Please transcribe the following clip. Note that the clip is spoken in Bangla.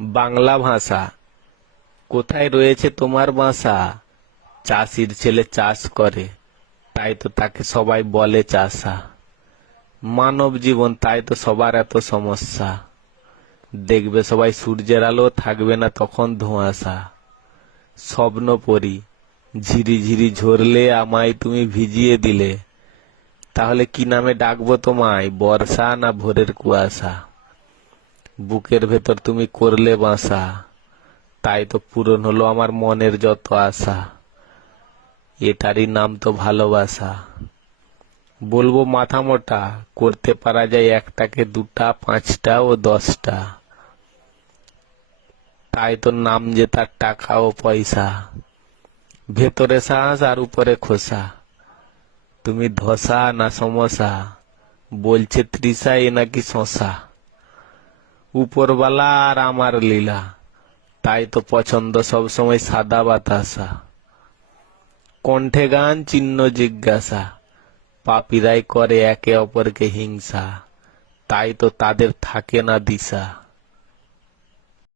বাংলা ভাষা। কোথায় রয়েছে তোমার বাসা? চাষির ছেলে চাষ করে, তাই তো তাকে সবাই বলে চাষা। মানব জীবন, তাই তো সবার এত সমস্যা। দেখবে সবাই সূর্যের আলো, থাকবে না তখন ধোঁয়াশা। স্বপ্ন পরি, ঝিরি ঝিরি ঝরলে আমায় তুমি ভিজিয়ে দিলে। তাহলে কি নামে ডাকবো তোমায়, বর্ষা না ভোরের কুয়াশা? বুকের ভেতর তুমি করলে বাসা, তাই তো পূরণ হলো আমার মনের যত আশা। এটারই নাম তো ভালোবাসা। বলবো মাথা মোটা, করতে পারা যায় একটাকে দুটা, পাঁচটা ও 10টা। তাই তো নাম যে তার টাকা ও পয়সা। ভেতরে শ্বাস আর উপরে খোসা। তুমি ধসা না সমস্যা, বলছে তৃষা এ নাকি শশা। উপরওয়ালা আর আমার লীলা, তাই তো পছন্দ সব সময় সাদা বাতাসা। কণ্ঠে গান, চিহ্ন জিজ্ঞাসা, পাপীরাই করে একে অপরকে হিংসা, তাই তো তাদের থাকে না দিশা।